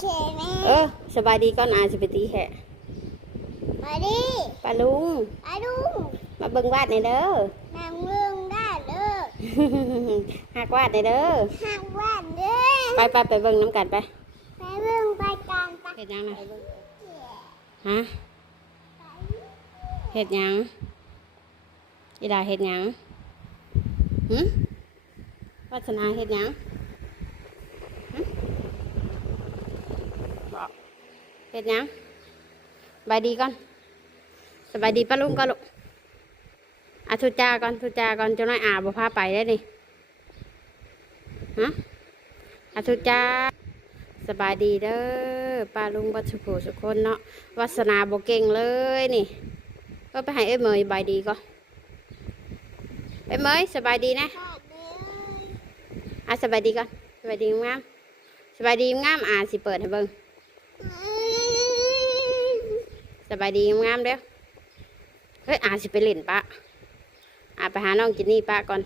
เขแม่เออสบายดีก่อนอาจะไปตีแหะมาดิป้าลุงอาดูมาเบิ่งวาดในอยเด้อ นางเมืองได้เด้อหักวาดในอยเด้อ ห้างว่านเด้อไปไปไปเบิ่งน้ำกันไปไปเบิ่งไปกันไปเฮ็ดหยังนะฮะเฮ็ดหยังอีดาเฮ็ดหยังหึวัฒนาเฮ็ดหยังหึบอก เฮ็ดยังบายดีก่อนสบายดีป้าลุงก่อนลูกอาทุจาก่อนทุจาก่อนจ้าน้อยอาบพาไปได้อนี่ฮะอาทุจาสบายดีเด้อป้าลุงบัดสุโขสุคนเนาะวาสนาบเก่งเลยนี่ก็ไปให้เอ้เมยบายดีก่อนเอ้เมยสบายดีนะอะสบายดีก่อนสบายดีงามสบายดีงามอ่าสิเปิดให้เบิง บายดีงามเด้อเฮ้ยอ่าสิไปเล่นปะอ่าไปหาน้องจินนี่ปะก่อน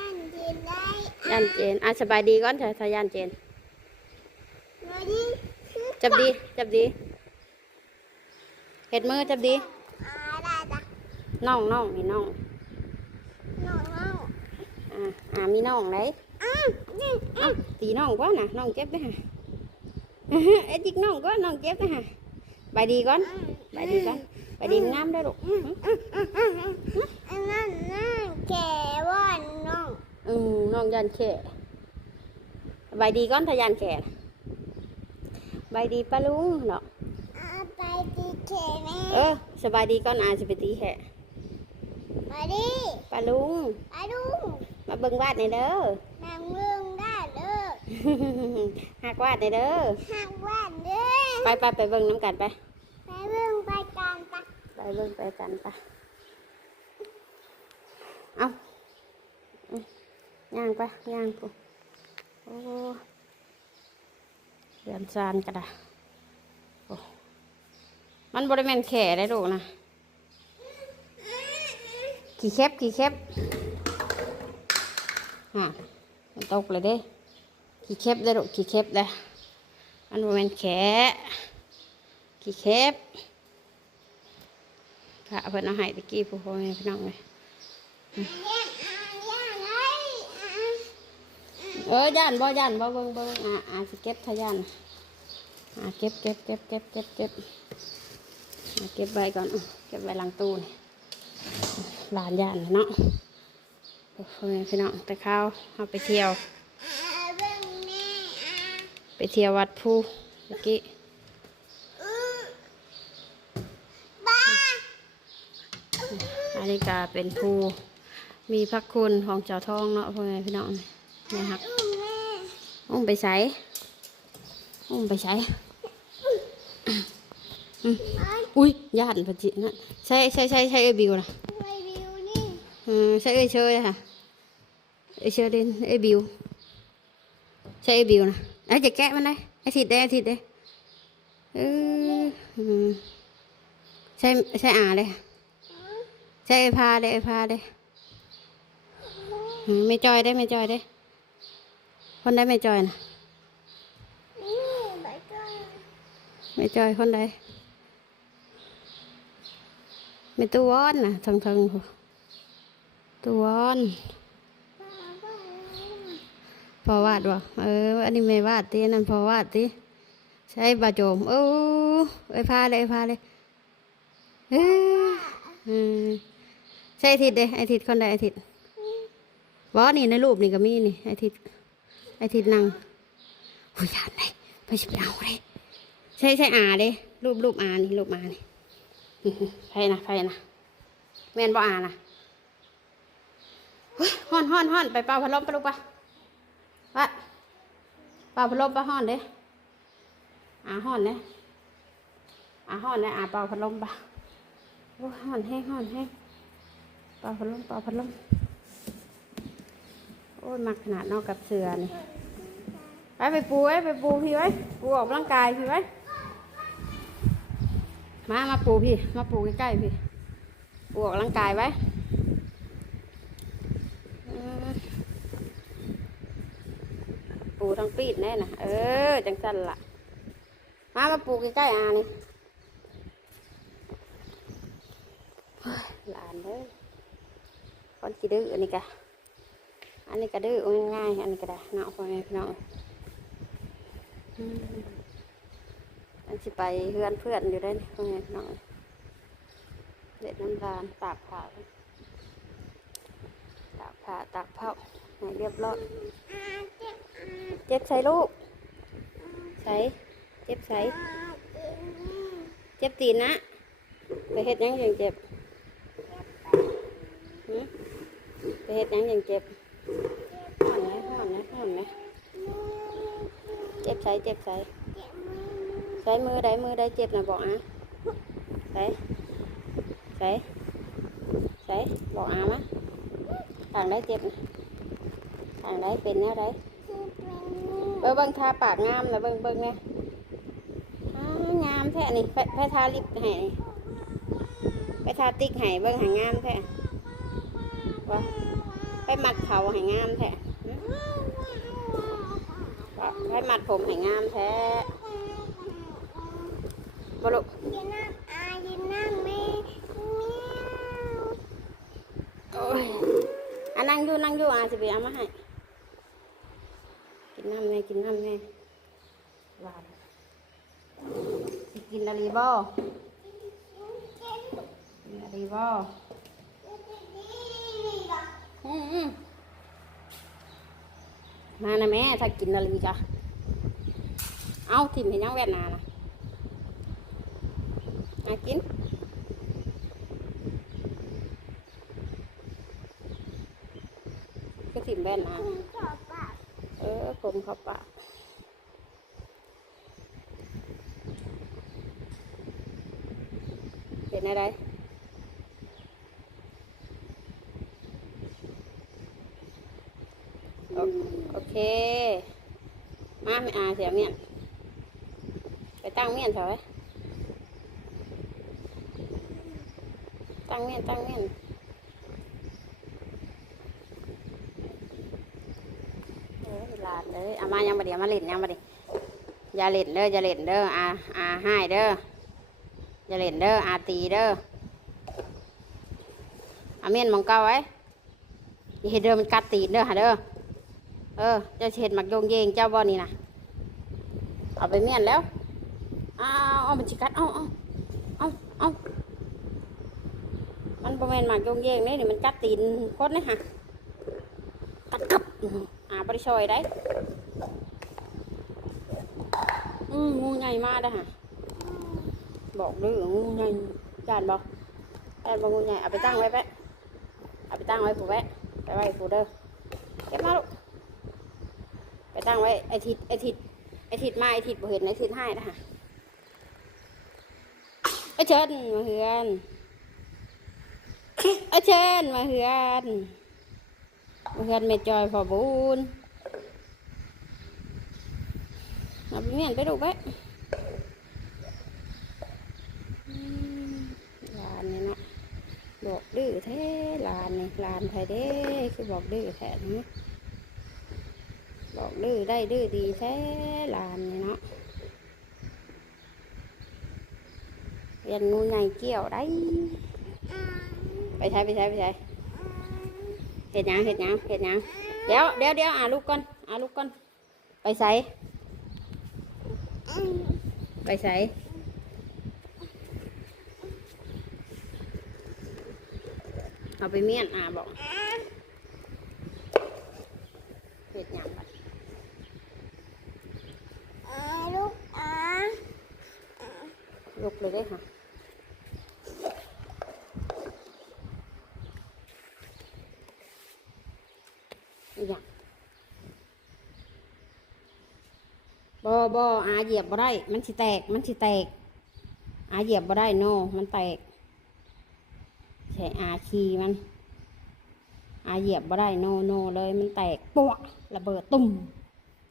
ย่านดีได้ย่านเจนอะสบายดีก่อนเถอะถ้าย่านเจนมาดิจับดี จับดี เห็ดมือจับดีอ่าได้จ้ะน้องน้องนี่น้องน้องน้องอ่าอ่ามีน้องไหนอ้าวนี่เอ้าตีน้องก็นะน้องเจ็บไปฮะ ไอ้จิกน้องก็น้องเจ็บไปฮะบายดีก่อนบายดีก่อนบายดีงามได้อลูกอันนั้นนั่นแกว่านน้องอืมน้องยันแข่บายดีก่อนทายันแข่บายดีป้าลุงเนาะอาไปดีแขแม่เออสบายดีก่อนอาจะไปตีแข่มาดิป้าลุงอาดูมาเบิ่งวาดในอยเด้อนางเมืองได้เด้อ หักวาดในอยเด้อห้างว่านเด้อ ไปไปไปเบิ่งน้ำกันไป ไปเบิ่งไปกันไปไปเบิ่งไปกันไปเอาอืมย่างไปย่างปุ๊โอ้เดือนซานกระดาโอ้มันบริเวณแข่ได้ลูกนะ ขี่แคบขี่แคบฮะมันตกเลยเด้ ขี่แคบได้ลูกขี่แคบได้มันบริเวณแข่ขี่แคบพระเพิ่นเอาให้ตะกี้ผู้พ่อแม่พี่น้องเลยย่างอ่างย่างไอ้อ่างเออย่านบ่ย่านบ่เบิ่งเบิ่งอ่าอ่าสิเก็บทะย่านอ่าเก็บเก็บเก็บเก็บเก็บเก็บอ่าเก็บไว้ก่อนอะเก็บไว้หลังตู้นี่หลานย่านเนาะพ่อแม่พี่น้องแต่ข้าวเอาไปเที่ยว อ่าเบิ่งแม่อ่า ไปเที่ยววัดภูตะกี้อือบ้าอันนี้ก็เป็นภูมีพระคุณของเจ้าทองเนาะพ่อแม่พี่น้องนี่ครับอือแม่อุ้มไปใส่อุ้มไปใส่ไอ้อุ้ยญาติพอจินะใช่ใช่ใช่ใช่เอบิวนะไอ้วิวนี่เออใช่เอเชยค่ะเอเชยเดนเอบิวใช่เอบิวนะ ไอ้จะแกะมันได้ไอ้ทิดได้ไอ้ทิดได้เออใช่ใช่อ่าเลยใช่ไอ้พาเลยไอ้พาเลยไม่จอยได้ไม่จอยได้ คนได้ไม่จอยนะไม่จอยคนใดไม่ตัววอนนะทางทางตัววอนบ้าบ้า พอวาดวะเออ อันนี้ไม่วาดตีนั่นพอวาดตีใช้บาโจมเออไอ้ยพาเลยไอ้พาเลยเออใช่ไอทิดเด้ไอทิดคนใดไอทิดวอนี่ในรูปนี่ก็มีนี่ไอทิดไอทิดนั่งโอ้ยยานเลยไปสิไปเอาเลยใช่ใช่อาเด้รูปรูปอานี่รูปอานี่ไพ่นะไพ่นะแม่นบ่อานะเฮ้ยฮ้อนฮ้อนฮ้อนไปเป่าพัดลมไปลูกไป ว่าเป่าพัดลมไปห้อนเด้อาห้อนเด้อาห้อนเด้อาป่าพัดลมไปโอ้ห้อนแห้งห้อนแห้งป่าพัดลมป่าพัดลมโอ้ยมักขนาดนอกกับเสือนี่ไปไปปูไว้ไปปูพี่ไว้ปูออกกำลังกายพี่ไว้มามาปูพี่ มาปูใกล้ๆพี่ปูออกกำลังกายไว้อืม ปีดแน่น่ะเออ จังสันล่ะมามาปลูกใกล้ๆอานี่หลานเด้อคนกี่ดื้ออันนี้กะอันนี้ก็ดื้อง่ายๆอันนี้ก็ได้เนาะพ่อแม่พี่น้องอันสิไปเพื่อนเพื่อนอยู่ได้พ่อแม่พี่น้องเด็ดน้ำตาลตากผ้าตากผ้าตากเผาให้เรียบร้อย เจ็บใส่ลูก ใส่ เจ็บใส่ เจ็บตีนนะ ไปเฮ็ดยังยังเจ็บไปเฮ็ดยังยังเจ็บห่อนไหมห่อนไหมห่อนไหมเจ็บใส่ เจ็บใส่เจ็บมือใส่มือใดมือใดเจ็บนะบอกอะใส่ ใส่ ใส่ บอกอะมะทางใดเจ็บทางใดเป็นแนวใดที่เป็นมือ เบิ่งเบิ่งทาปากงามนะเบิ่งเบิ่งเนี่ยงามแท้นี่ไปทาลิปให้ไปทาติ๊กให้เบิ่งห้งามแท้ว่าไปมัดเขาให้งามแท้หึว่าไปมัดผมให้งามแท้บลูกกินน้ำอายินน้ำไม่เมียวอันนั่งอยู่นั่งอยู่อะสิไปเอามาให้ นน้ำแน่กินน้ำแน่หวานสิกินอะไรบ่กินอะไรบ่อืมานะแม่ ถ้ากินอะไรกะเอาถิ่มให้ยังแวดนานะมากินก็ถิ่มแว่นนา อบปากเออผมเขาปากเป็นอะไรโอโอเค มาไม่อาเสียเมียนไปตั้งเมียนเถอะไว้ตั้งเมียนตั้งเมียนโอ้ยหลานเลยเอามาเล่นยังมาดิอย่าเล่นเด้ออย่าเล่นเด้ออาอาให้เด้ออย่าเล่นเด้ออาตีเด้อเอาเมียนมองเก้าไว้อย่าเห็นเด้อมันกัดตีนเด้อหาเด้อเออเจะเห็ดหมักโยงเยงเจ้าบ่อนี่นะเอาไปเมียนแล้วเอาเอาเอามันจิกัดเอาเอาเอาเอามันประมาณหมักโยงเยงนี่นี่มันกัดตีนโคนนี่ฮะกัดกับอ่าบริชอยได้ อืมงูใหญ่มากนะฮะบอกดื้องูใหญ่จานบอกจานบอกงูใหญ่เอาไปตั้งไว้แปะเอาไปตั้งไว้ผูแปะไปไว้ผูเด้อเก็บมาลูกไปตั้งไว้ไอทิศไอทิศไอทิศมาไอทิศบ่เห็นไอทิศให้นะคะไอเชิญมาเฮือนไอเชิญมาเฮือนมาเฮือนเมจอยพอบุญ เอาไปเมียนไปดูไปลานนี่เนาะบอกดื้อแท้ลานนี่ลานไทยเด้คือบอกดื้อแท้นะบอกดื้อได้ดื้อดีแท้ลานนี่เนาะเรียนงูใหญ่เกี่ยวได้ ไปใช้ไปใช้ไปใช้เห็ดยังเห็ดยังเห็ดยังเดี๋ยวเดี๋ยวเดี๋ยวอ่าลูกก่อนอ่าลูกก่อนไปใส่ ไปใส่เอาไปเมียนอ่าบอกอาเห็ดหยังบัดอาลูกอาลุกเลยได้อค่ะอีหยัง บ อาเหยียบบ่ได้ มันสิแตก มันสิแตก อาเหยียบบ่ได้โน มันแตก ใช่อาคีมัน อาเหยียบบ่ได้โนโนเลย มันแตกปวะระเบิดตุ่ม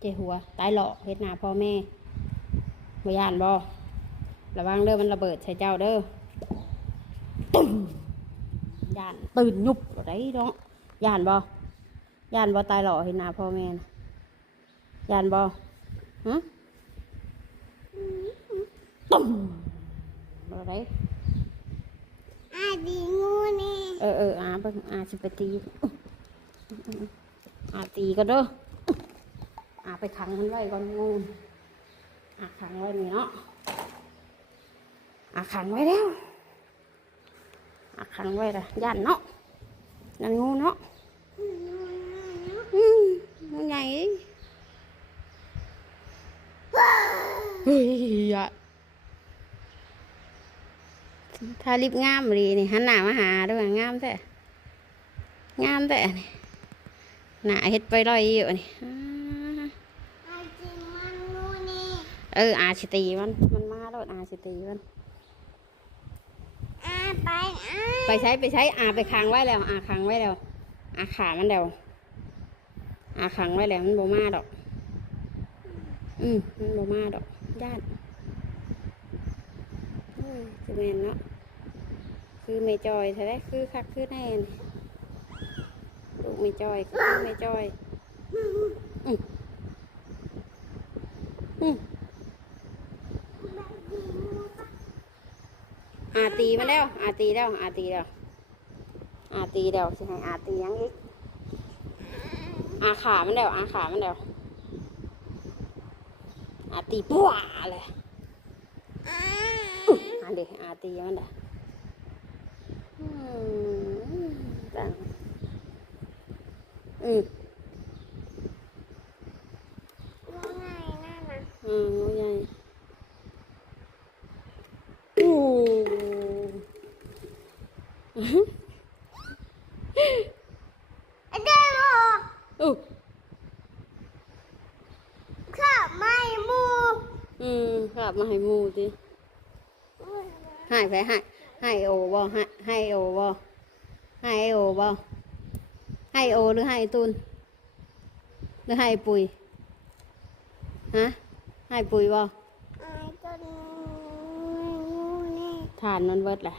เจหัว ตายหลอกเฮ็ดนาพ่อแม่บ่ยานบ่ระวังเด้อมันระเบิดใส่เจ้าเด้อตึ้มยานตื่นยุบบ่ได้เนาะยานบ่ยานบ่ตายหล่อเฮ็ดหน้าพ่อแม่นะยานบอฮะตุ้ม อะไรอาดีงูนี่เออเอออาเบิ่งอาสิไปตีอาตีก็เด้ออาไปขังมันไว้ก่อนงูอาขังไว้นี่เนาะอาขังไว้แล้วอาขังไว้ละย่านเนาะนั่นงูเนาะอืมงูใหญ่อีเฮ้ย อะถ้ารีบงามดีนี่หันหน้ามาหาด้วยงามแต่งามแต่นี่หน้าเฮ็ดไปลอยอยู่นี่อ่าอาดีมันงูนี่เอออาชิตีมันมันมาแล้วอาชิตีมันอาไปอาไปใช้ไปใช้อาไปค้างไว้แล้ว อาค้างไว้แล้วอาขามันแล้วอาค้างไว้แล้วมันโบมาดอก อืมมันโบมาดอกญาติอืมคือแมนเนาะ คือไม่จอยใช่ไหมคือคักคือแน่นลูกไม่จอยคือไม่จอยอืมอืมอาตีมาแล้ว อาตีแล้ว อาตีแล้ว อาตีแล้วสิให้อาตียังอีกอาขามันแล้ว อาขามันแล้ว อาตีปัวเลยอาเด็กอาตีมันเด้อ อืมจังอืมว่าไงนั่นน่ะอืมงูใหญ่อู้ไอ้เด้ออู้ข้าไม่มู อืมกลับมาให้หมูสิให้ไปให้ ให้โอบ่ให้โอบ่ให้โอบ่ให้โอหรือให้ตุนหรือให้ปุ๋ยฮะให้ปุ๋ยบ่ไอ้จนงูนี่ทานมันเบิดแหละ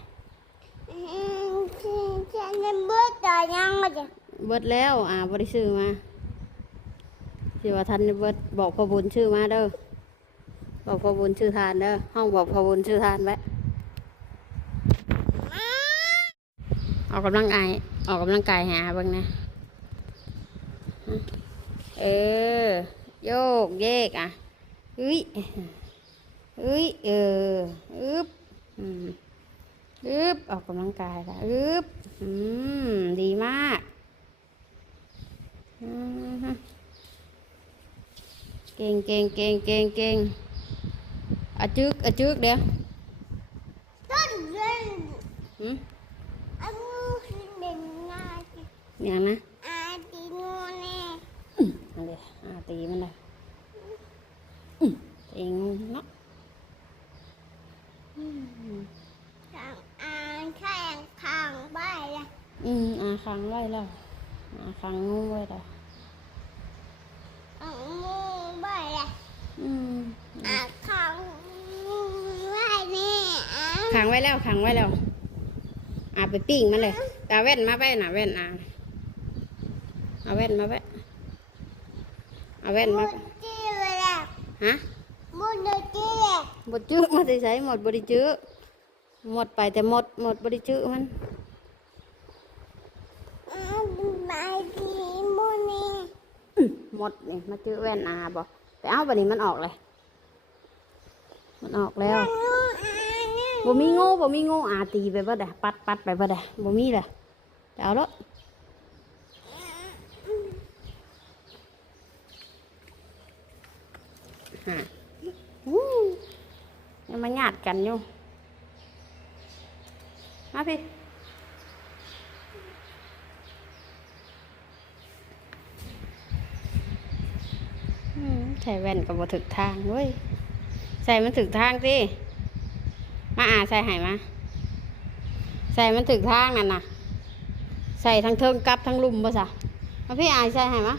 ฉันเบื่อต่อยังมาจ้ะเบิดแล้วอ่าบริซื้อมาสิว่าทันเบิดบอกพอบุญชื่อมาเด้อบอกพอบุญชื่อทานเด้อห้องบอกพอบุญชื่อทานไว้ ออกกำลังกายออกกำลังกายหาเบิ่งนะ เออ โยกเยกอะเอ้ยเอ้ยเอออึบอืมอึบออกกำลังกายละอึบอืมดีมากอืมฮึเก่งเก่งเก่งเก่งเก่งอะจึกอะจึกเดี๋ยวต้นเล่น หืม อางูคือเด่นง่ายจ้ะ อย่างนะอาดีงูนี่อันเดียวอาตีมันเลยตีงูเนาะอืมทางอ่านแข่งข้างใบเลยอืมอาขังไว้แล้วอาขังงูไว้แล้วอ่างงูใบเลยอืมอ่างข้างงูใบนี่อ่าขังไว้แล้วขังไว้แล้วอาไปปิ้งมันเลยเอาแว่นมาไปน่ะแว่นอา เอาแว่นมาไปเอาแว่นมาไปจี้เลยแหละฮะมุดเลยจี้เลยหมดจื้อมาใส่หมดบริจื้อหมดไปแต่หมดหมดบริจื้อมันอ่ดีมุดนี่หมดนี่มาจื้อแว่นอาบอกไปเอาบันนี้มันออกเลย มันออกแล้วบ่มีงูบ่มีงูอาตีไปบ่ได้ปัดปัดไปบ่ได้บ่มีเลยเอาแล้ว อู้ยังมาญาติกันอยู่ มาพี่ใส่แว่นกับบ่ถึกทางเว้ยใส่มันถึกทางสิมาอาใส่ให้มาใส่มันถึกทางนั่นน่ะ ใส่ทั้งเทิงกับทั้งลุมบ่ซะมาพี่อายใส่ให้มา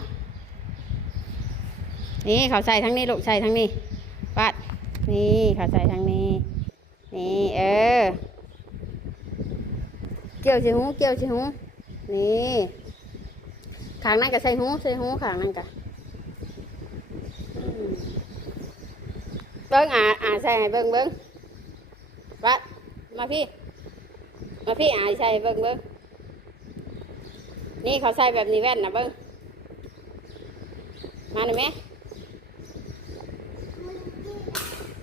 นี่เขาใส่ทั้งนี้ลูกใส่ทั้งนี้ปัด นี่เขาใส่ทั้งนี้ นี่เออ เกี่ยวสิหูเกี่ยวสิหูนี่ขางนั้นก็ใส่หูใส่หูขางนั้นก็เบิ้งอ่าอ่าใส่ให้เบิ้งเบิ้งวัดมาพี่ มาพี่อ่าใส่เบิ้งเบิ้งนี่เขาใส่แบบนี้แว่นนะเบิ้งมาหน่อยไหม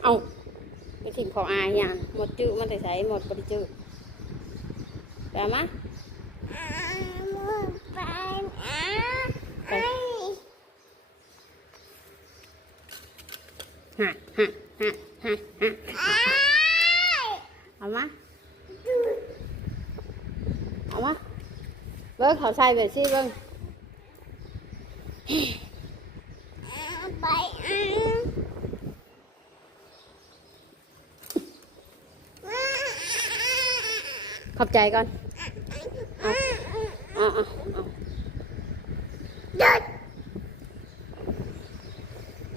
เอาไปถิ่มของอาอย่างหมดจื้อมันแต่ใส่หมดบริจื้อแปลมาอามือไปอาไอฮะฮะฮะฮะฮะไอเอามาเอามาเบิ้งเขาใส่แบบซี่เบิ้ง ไปอา ข อบใจก่อน เอาเอาเอาเอาหยุด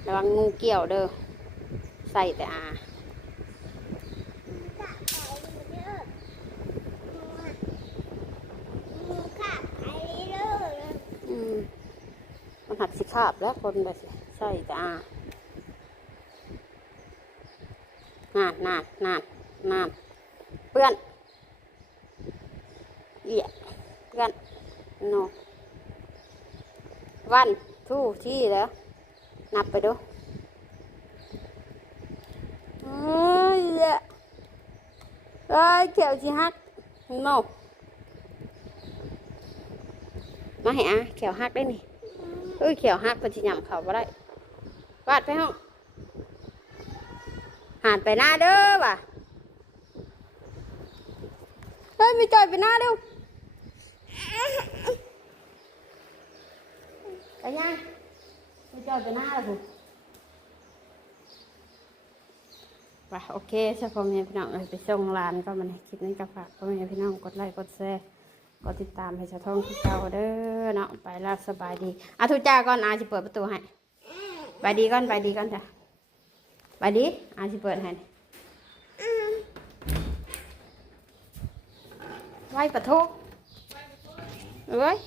ระวังงูเกี่ยวเด้อ ใส่แต่อากะไปเด้อมือกะไปเด้ออืมมันหักสิคาบแล้วคนแบบสิใส่แต่อานานนานนานนานเพื่อน เยเพื่อนโนวันทู่ที่แล้วนับไปดูเอ้ยเอ้ยเขียวสิฮักโนมาให้อาเขียวฮักได้นี่เอ้ยเขียวฮักเป็นสิหยำเขาบ่ได้วาดไปห้องหันไปหน้าเด้อว่ะเฮ้ยมีจอยไปหน้าเด้อ ไปยังมีจอยไปหน้าแล้วคุณไปโอเคใช่พ่อแม่พี่น้องไปส่งร้านก็มันคลิปนี้ก็ฝากพ่อแม่พี่น้องกดไลค์กดแชร์กดติดตามให้ชาวท่องที่เก่าเด้อเนาะไปแล้วสบายดีอะทุจ้าก่อนอาจะเปิดประตูให้ไปดีก่อนไปดีก่อนจ้ะไปดีอาจะเปิดให้ไว้ประตูเอ้ย